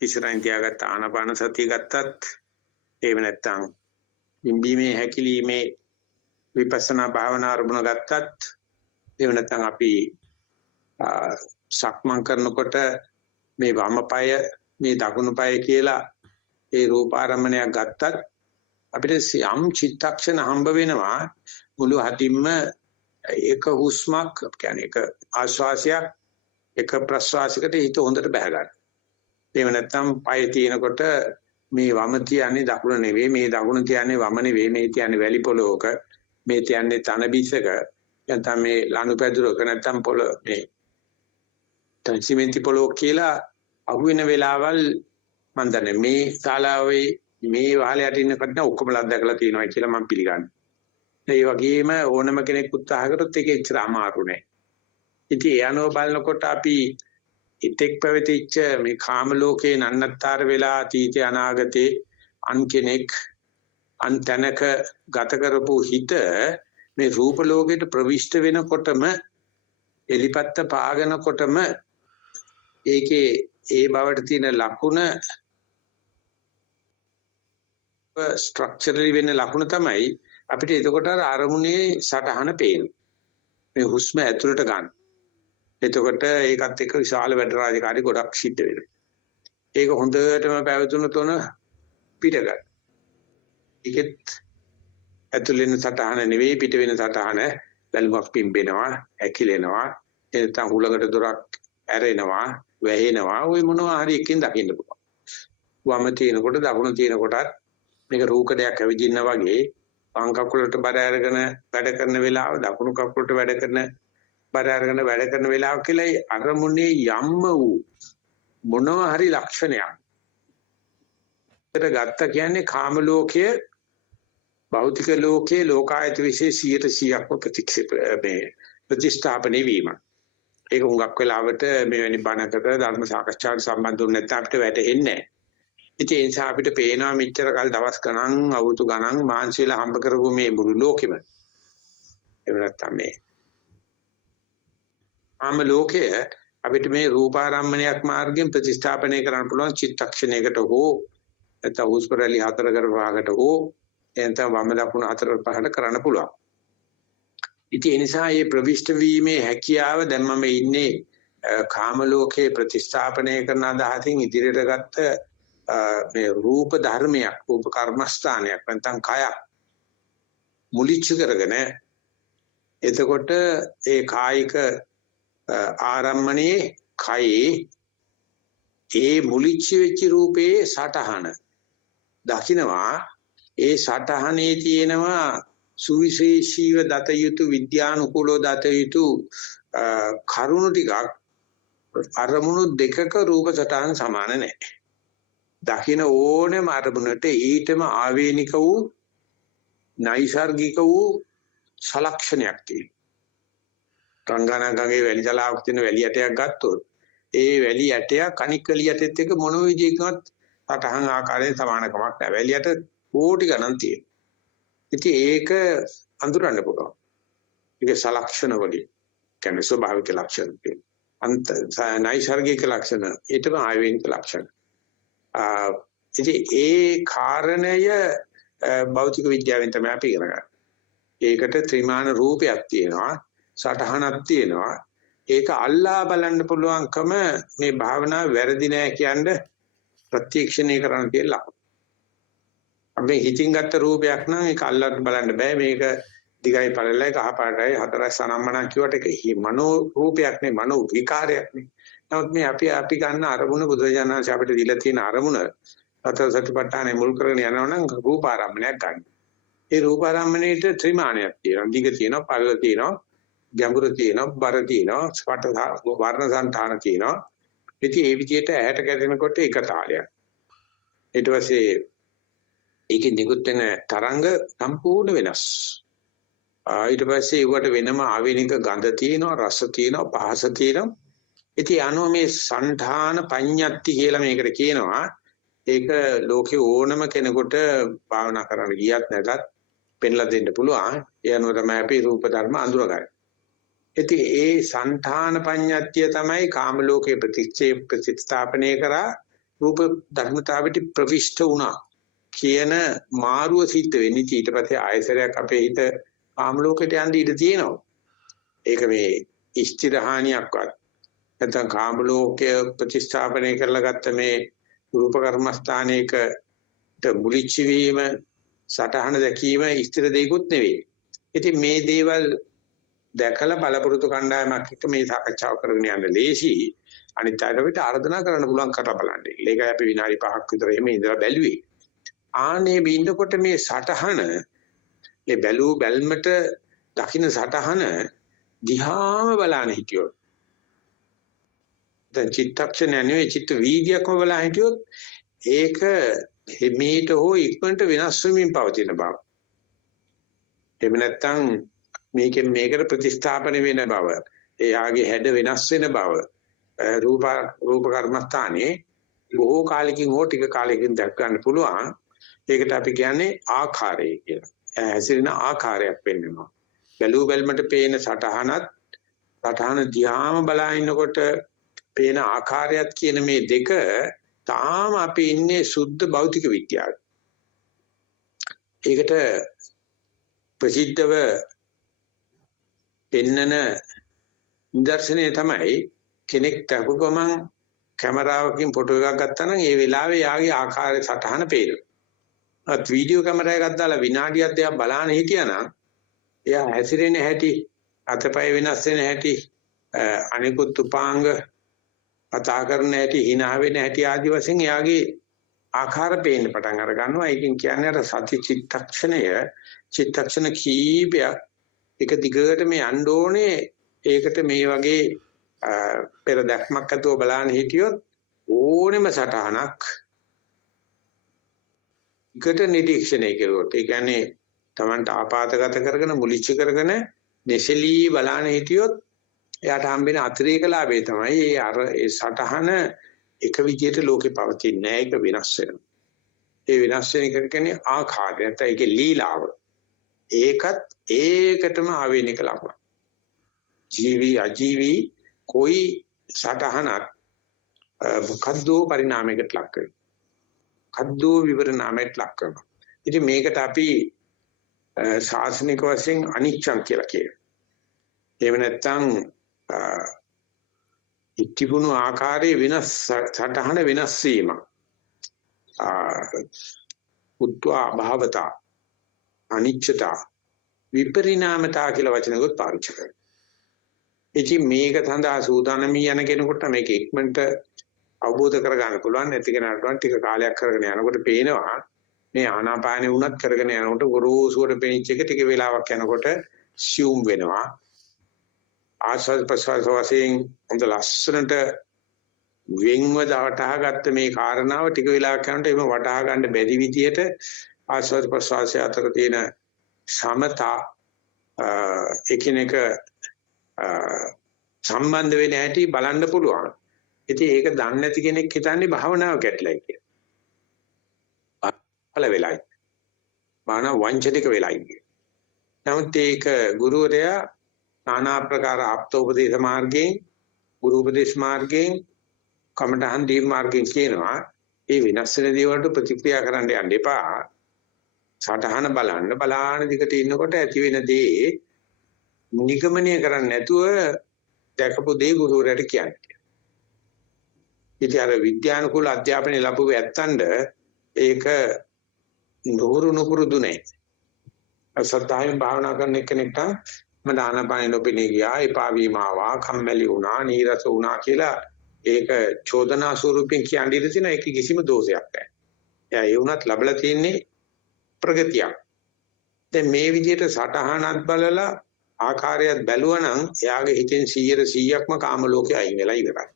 ඉස්සරහින් තියාගත්ත ආනාපාන සතිය ගත්තත් එහෙම නැත්නම් ඉම්බීමේ හැකිලිමේ විපස්සනා භාවනා අරමුණ ගත්තත් එහෙම නැත්නම් අපි සක්මන් කරනකොට මේ වම පාය මේ දකුණු පාය කියලා ඒ රූපාරම්මණයක් ගත්තත් අපිට යම් චිත්තක්ෂණ හම්බ වෙනවා මුළු හදින්ම එක හුස්මක් කියන්නේ එක ආශ්වාසයක් එක ප්‍රශ්වාසයකට හිත හොඳට බහ ගන්න. එහෙම නැත්නම් පාය තියෙනකොට මේ වම තියන්නේ දකුණ නෙවෙයි මේ දකුණ තියන්නේ වම නෙවෙයි මේ තියන්නේ වැලි පොළොවක මේ තියන්නේ තන බිසක නැත්නම් මේ ලනුපැදුරක නැත්නම් මේ සිමෙන්ති පොළොව කියලා අහුවෙන වෙලාවල් මම දන්නේ මේ ශාලාවේ මේ වහලේ යට ඉන්න කට්ටිය ඔක්කොම ලද්දකලා තියෙනවා කියලා මම පිළිගන්නවා. ඒ වගේම ඕනම කෙනෙක් උත්සාහ කරොත් ඒක එච්චර අමාරු නෑ. ඉතින් ඒ අනුව බලනකොට අපි ඉතෙක් පැවතිච්ච මේ කාම ලෝකේ නන්නත්තර වෙලා අතීතේ අනාගතේ අන් කෙනෙක් අන් තැනක ගත කරපු හිත මේ රූප ලෝකයට ප්‍රවිෂ්ඨ වෙනකොටම එලිපත්ත පාගනකොටම ඒකේ ඒ බවට තියෙන ලකුණ ස්ට්‍රක්චරලි වෙන ලකුණ තමයි අපිට එතකොට අර අරමුණේ සටහන පේන්නේ. මේ හුස්ම ඇතුළට ගන්න. එතකොට ඒකත් එක්ක විශාල වැඩ රාජකාරී ගොඩක් සිද්ධ වෙනවා. ඒක හොඳටම පැවතුණු තොන පිට ගන්න. ඒකෙත් ඇතුළෙන් සටහන නෙවෙයි පිට වෙන සටහන බැලුමක් පිම්බෙනවා, ඇකිලෙනවා, එතන හුලඟට දොරක් ඇරෙනවා, වැහෙනවා. ওই මොනවා හරි එකකින් දකින්න පුළුවන්. වම තියෙනකොට දකුණ තියෙනකොටත් මේක රූකඩයක් ඇවිදින්න වගේ වම් කකුලට බර අරගෙන වැඩ කරන වෙලාව දකුණු කකුලට වැඩ කරන බර අරගෙන වැඩ කරන වෙලාව කියලා අරමුණේ යම්ම වූ මොනවා හරි ලක්ෂණයක්. ඒකට ගත්ත කියන්නේ කාම ලෝකයේ භෞතික ලෝකයේ ලෝකායත විශේෂ 100%ක්ම ප්‍රතිස්ථාපනය වීම. ඒක හුඟක් වෙලාවට මෙවැනි බණකට ධර්ම සාකච්ඡාවට සම්බන්ධ වුනේ නැත්නම් අපිට වැටහෙන්නේ නැහැ. ඉතින් ඒ නිසා අපිට පේනවා මෙච්චර කල් දවස් ගණන් අවුරුදු ගණන් මාංශ වල හම්බ කරපු මේ මුළු ලෝකෙම. එහෙම නැත්නම් මේ ආම ලෝකයේ අපිට මේ රූපාරම්මණයක් මාර්ගයෙන් ප්‍රතිස්ථාපනය කරන්න පුළුවන් චිත්තක්ෂණයකට හෝ නැත්නම් උස්පරලි 4කට 5කට හෝ එතන වම දකුණ 4කට 5කට කරන්න පුළුවන්. ඉතින් ඒ නිසා මේ ප්‍රවිෂ්ඨ වීමේ හැකියාව දැන් මම ඉන්නේ කාම ලෝකේ ප්‍රතිස්ථාපනය කරන අදහසින් ඉදිරියට ගත්ත මේ රූප ධර්මයක් රූප කර්මස්ථානයක් නැත්නම් කයක් මුලිච්ච කරගෙන එතකොට ඒ කායික ආරම්මණයේ කයේ ඒ මුලිච්ච වෙච්ච රූපේ සටහන දකින්නවා ඒ සටහනේ තියෙනවා සුවිශේෂීව දත යුතු විද්‍යානුකූලව දත යුතු කරුණු ටිකක් අරමුණු දෙකක රූප සටහන් සමාන නැහැ. දකින්න ඕනෑම අරමුණට ඊටම ආවේනික වූ නයිසાર્ගික වූ සලක්ෂණයක් තියෙනවා. රංගනාගගේ වැලි තලාවක් තියෙන වැලි ඇටයක් ගත්තොත් ඒ වැලි ඇටයක් අනික් වැලි ඇටෙත් එක්ක මොන විදිහකින්වත් සටහන් ආකාරයෙන් සමානකමක් නැහැ. වැලි ඇට කෝටි ගණන් තියෙනවා. ඉතින් ඒක අඳුරන්න පුළුවන්. ඒක සලක්ෂණ වලින් කියන්නේ ස්වභාවික ලක්ෂණ තියෙනවා. අන්ත නයිසાર્ගික ලක්ෂණ ඊටම ආවේනික ලක්ෂණ. ඉතින් ඒ කාරණය භෞතික විද්‍යාවෙන් තමයි අපි ඉගෙන ගන්න. ඒකට ත්‍රිමාන රූපයක් තියෙනවා, සටහනක් තියෙනවා. ඒක අල්ලා බලන්න පුළුවන්කම මේ භාවනාව වැරදි නෑ කියන්නේ ප්‍රත්‍යක්ෂණය කරන්න කියලා. අපි හිතින් ගත්ත රූපයක් නම් ඒක අල්ලන්න බලන්න බෑ. මේක දිගයි පළලයි කහ පාටයි හතරයි සනම්මනා කියවට ඒක මනෝ රූපයක් නේ මනෝ විකාරයක් නේ. නමුත් මේ අපි ගන්න අරමුණ බුදුරජාණන්සේ අපිට දීලා තියෙන අරමුණ අතර සතිපට්ඨානෙ මුල් කරගෙන යනවනම් රූපාරම්මණයක් ගන්න. ඒ රූපාරම්මණයට ත්‍රිමාණයක් තියෙනවා. දිග තියෙනවා, පළල තියෙනවා, ගැඹුරු තියෙනවා, බර තියෙනවා, ස්පට වර්ණ සංඨාන තියෙනවා. ඉතින් ඒ විදිහට ඇහැට ගැටෙනකොට එක තාලයක්. ඊට පස්සේ ඒකේ නිකුත් වෙන තරංග සම්පූර්ණ වෙනස්. ඊට පස්සේ ඒකට වෙනම ආවේනික ගඳ තියෙනවා, රස තියෙනවා, පහස තියෙනවා. ඉතින් අනෝ මේ සංධාන පඤ්ඤත්ති කියලා මේකට කියනවා. ඒක ලෝකේ ඕනම කෙනෙකුට භාවනා කරන්න ගියත් නැතත් පෙන්ලා දෙන්න පුළුවන්. ඒ අනුව තමයි අපි රූප ධර්ම අඳුරගන්නේ. ඉතින් ඒ සංධාන පඤ්ඤත්තිය තමයි කාම ලෝකේ ප්‍රතිස්ථාපනය කරා රූප ධර්මතාවට ප්‍රවිෂ්ඨ වුණා කියන මාරුව සිද්ධ වෙන්නේ ඊට පස්සේ ආයසරයක් අපේ හිත කාම ලෝකයට යන්න ඉඩ තියෙනවා. ඒක මේ ස්ථිරහානියක්වත් නැත්නම් කාම ලෝකය ප්‍රතිස්ථාපනය කරලා ගත්ත මේ රූප කර්මස්ථානයකට මුලිච්ච වීම සටහන දැකීම ස්ථිර දෙයක්වත් නෙවෙයි. ඉතින් මේ දේවල් දැකලා බලපුරුදු කණ්ඩායමක් එක්ක මේ සාකච්ඡාව කරගෙන යන්න ලේසි. අනිත් අයට අපිට ආර්දනා කරන්න පුළුවන් කරලා බලන්න. ඒකයි අපි විනාඩි 5ක් විතර එහෙම ඉඳලා බැලුවේ. ආනේ බින්දකොට මේ සටහන මේ බැලූ බැල්මට දකින්න සටහන දිහාම බලන්න හිටියොත් දැන් චිත්තක්ෂණය නෙවෙයි චිත්ත වීදියක්ම බලන්න හිටියොත් ඒක හිමීට හෝ ඉක්මනට වෙනස් වෙමින් පවතින බව. එහෙම නැත්නම් මේකෙන් මේකට ප්‍රතිස්ථාපන වෙන බව. එයාගේ හැඩ වෙනස් වෙන බව. රූප කර්මස්ථානයේ බොහෝ කාලෙකින් හෝ ටික කාලෙකින් දැක් ගන්න පුළුවන්. ඒකට අපි කියන්නේ ආකාරය කියලා. හැසිරෙන ආකාරයක් වෙන්නවා. බැලූ බැල්මට පේන සටහන දිහාම බලා ඉන්නකොට පේන ආකාරයත් කියන මේ දෙක තාම අපි ඉන්නේ සුද්ධ භෞතික විද්‍යාවේ. ඒකට ප්‍රසිද්ධව පෙන්නන නිදර්ශනය තමයි කෙනෙක් තකු ගමන් කැමරාවකින් ෆොටෝ එකක් ගත්තා නම් ඒ වෙලාවේ යාගේ ආකාරය සටහන පේනවා. අත් වීඩියෝ කැමරාවක් දාලා විනාඩියක් දෙකක් බලන්න හිටියානම් එයා හැසිරෙන හැටි, අතපය වෙනස් වෙන හැටි, අනිකුත් උපාංග කතා කරන හැටි, hina වෙන හැටි ආදි වශයෙන් එයාගේ ආකාර පේන්න පටන් අර ගන්නවා. ඒකෙන් කියන්නේ අර සති චිත්තක්ෂණ කීපයක් එක දිගට මේ යන්න ඕනේ. ඒකට මේ වගේ පෙර දැක්මක් අතව බලන්න හිටියොත් ඕනෙම සටහනක් එකට නිරීක්ෂණය කරුවොත් ඒ කියන්නේ Tamanට ආපాతගත කරගෙන මුලිච්ච කරගෙන දෙසලී බලන්න හිටියොත් එයාට හම්බෙන අතිරේක ලාභය තමයි ඒ සටහන එක විදියට ලෝකේ පවතින්නේ නැහැ. ඒක වෙනස් වෙනවා. ඒ වෙනස් වෙන එක කියන්නේ ආකාරය. නැත්නම් ඒකේ ලීලාව. ඒකටම ආවේනික ලක්ෂණ. ජීවි අජීවි કોઈ සටහනක් මොකද්දෝ පරිණාමයකට ලක් වෙනවා. කද්දෝ විවරණාමයට ලක් කරනවා. ඉතින් මේකට අපි ශාසනික වශයෙන් අනිච්චං කියලා කියනවා. එහෙම නැත්නම් ඉතිබුණු ආකාරයේ වෙනස් සටහන වෙනස් වීම. උත්වා භාවතා අනිච්චතා විපරිණාමතා කියලා වචනකුත් පාවිච්චි කරනවා. ඉතින් මේක සඳහා සූදානම් යන කෙනෙකුට මේක ඉක්මනට අවබෝධ කරගන්න පුළුවන්. නැති කෙනාට ටික කාලයක් කරගෙන යනකොට පේනවා මේ ආනාපානෙ වුණත් කරගෙන යනකොට ගොරෝසුවට පෙනිච්ච එක ටික වෙලාවක් යනකොට සියුම් වෙනවා. ආස්වාද ප්‍රසවාස වශයෙන් හොඳ ලස්සනට වෙන්ව වටහාගත්ත මේ කාරණාව ටික වෙලාවක් යනකොට එහෙම වටහා ගන්න බැරි විදියට ආස්වාද ප්‍රසවාසය අතර තියෙන සමතා එකිනෙක සම්බන්ධ වෙන හැටි බලන්න පුළුවන්. ඉතින් ඒක දන්නේ නැති කෙනෙක් හිතන්නේ භාවනාව කැඩලයි කියලා. පළ වෙලයි. භාවනා වංචනික වෙලයි. නමුත් ඒක ගුරුවරයා নানা ආකාර ආප්තෝපදේශ මාර්ගයෙන්, ගුරු උපදේශ මාර්ගයෙන්, කමඨහන් දීප මාර්ගයෙන් කියනවා මේ වෙනස් වෙන දේවල්ට ප්‍රතික්‍රියා කරන්න යන්න එපා. සටහන බලන්න දිගට ඉන්නකොට ඇති වෙන දේ නිගමනය කරන්නේ නැතුව දැකපු දේ ගුරුවරයාට කියන්නේ. ඉතින් අර විද්‍යානුකූල අධ්‍යාපනය ලැබුවේ ඇත්තඳ ඒක නුරුදු නැහැ. අසත්‍යයෙන් භාවනා කරන කෙනෙක්ට මම ආනාපානෙ නොපෙනී ගියා, එපා වීම ආවා, කම්මැලි වුණා, නීරස වුණා කියලා ඒක චෝදනා ස්වරූපයෙන් කියන්නේ ඉතින් ඒක කිසිම දෝෂයක් නැහැ. එයා ඒ වුණත් ලැබලා තියෙන්නේ ප්‍රගතියක්. දැන් මේ විදිහට සටහනක් බලලා ආකාරයක් බැලුවා නම් එයාගේ හිතෙන් 100%ක්ම කාම ලෝකේ අයින් වෙලා ඉවරයි.